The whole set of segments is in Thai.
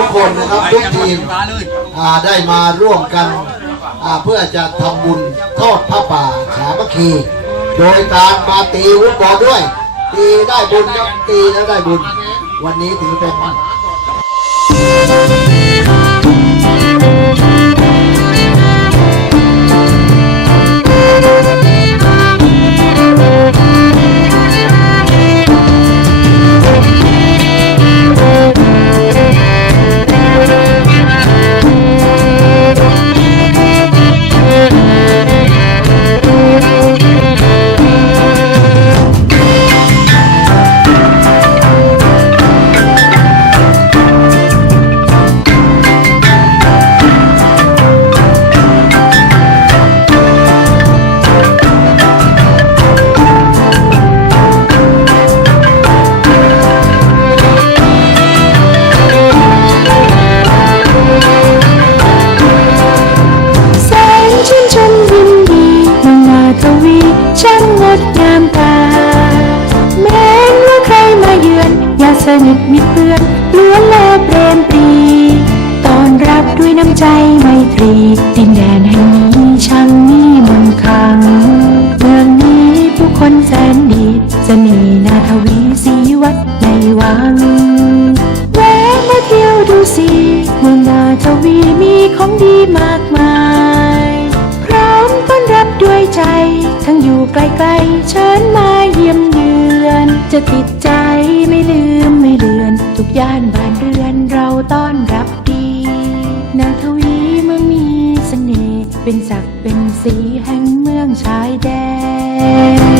ทุกคนนะครับทุกทีมได้มาร่วมกันเพื่อจะทำบุญทอดผ้าป่าสามัคคีโดยการมาตีวุฒิบอด้วย ตีได้บุญครับตีแล้วได้บุญ วันนี้ถือเป็น สนิทมิตรเพื่อนล้วนแลเปรมปรีตอนรับด้วยน้ำใจไมตรี ดินแดนแห่งนี้ช่างมีมนต์ขลังเมืองนี้ผู้คนแสนดีเสน่ห์นาทวีสีวัดในวังแวะมาเที่ยวดูสิเมืองนาทวีมีของดีมากมาย พร้อมต้อนรับด้วยใจ ทั้งอยู่ไกลๆเชิญมาเยี่ยมเยือนจะติด ย่านบ้านเรือนเราต้อนรับดี นาทวีเมืองมีเสน่ห์เป็นศักดิ์เป็นสีแห่งเมืองชายแดน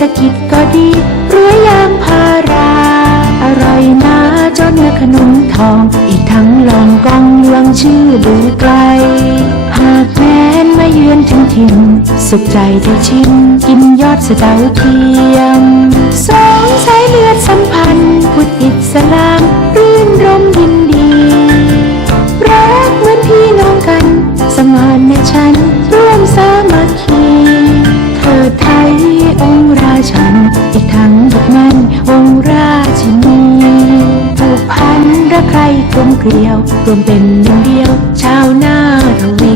ศรษฐกิจก็ดีรวยยางพารา อร่อยนะจนขนมทอง อีกทั้งลองกองลวงชื่อลือไกล หากแม้นมาเยือนถึงถิ่น สุขใจได้ชิมกินยอดสะเดาเทียม ฉัน อีกทั้งบุตรมันองราชินีผูกพันรักใครกลมเกลียวรวมเป็นหนึ่งเดียว ชาวนาทวี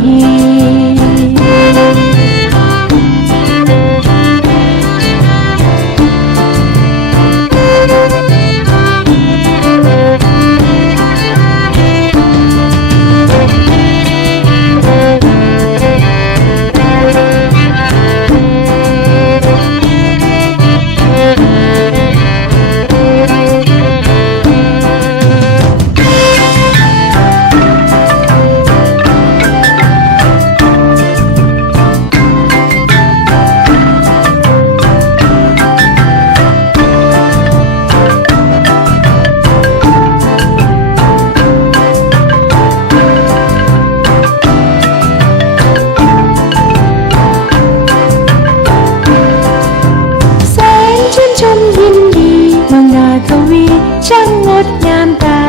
ช่างงดงามตา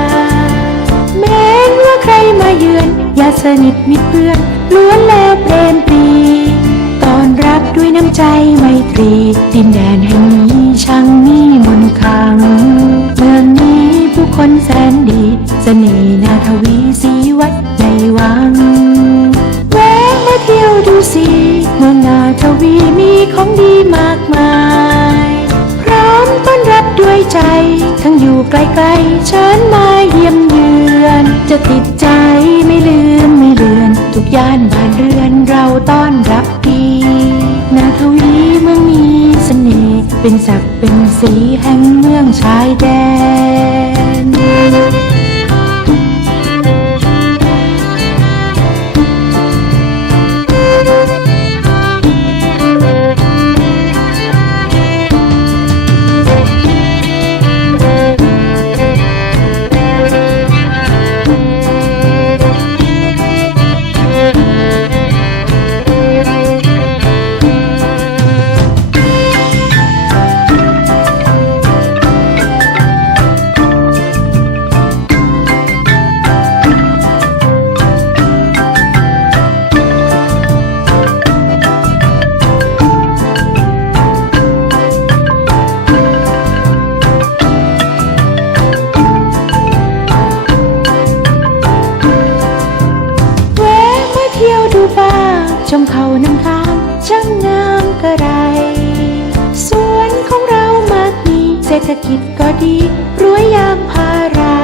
แม้ว่าใครมาเยือน อย่าสนิทมิตรเพื่อนล้วนแล้วเปรมปรีตอนรับด้วยน้ำใจไมตรี ดินแดนแห่งนี้ช่างมีมนต์ขลัง เมืองนี้ผู้คนแสนดีเสน่ห์นาทวีสีวัดในวัง แวะมาเที่ยวดูสิเมืองนาทวีมีของดีมากมาย พร้อมต้อนรับด้วยใจ ทั้งอยู่ไกลๆเชิญมาเยี่ยมเยือน จะติดใจไม่ลืมไม่เลือน ทุกย่านบ้านเรือนเราต้อนรับดีนาทวีเมืองมีเสน่ห์เป็นศักดิ์เป็นสีแห่งเมืองชายแดน มเขาน้ำคางช่างงามกระไร สวนของเรามากมีเศรษฐกิจก็ดีรวยยางพารา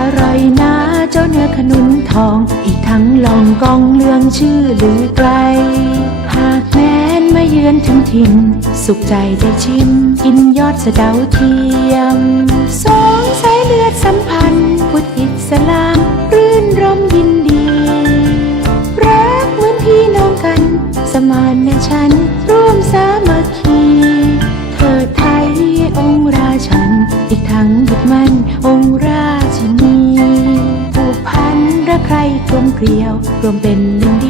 อร่อยนะเจ้าเนื้อขนุนทอง อีกทั้งลองกองเลืองชื่อหรือไกล หากแม้นมาเยือนถึงถิ่น สุขใจได้ชิม กินยอดสะเดาเทียม สองสายเลือดสัมพันธ์พุทธอิสลาม ฉันร่วมสามัคคีเถิดไทยองค์ราชัน อีกทั้งยึดมั่นองค์ราชินีผูกพันระใครกลมเกลียวรวมเป็นหนึ่ง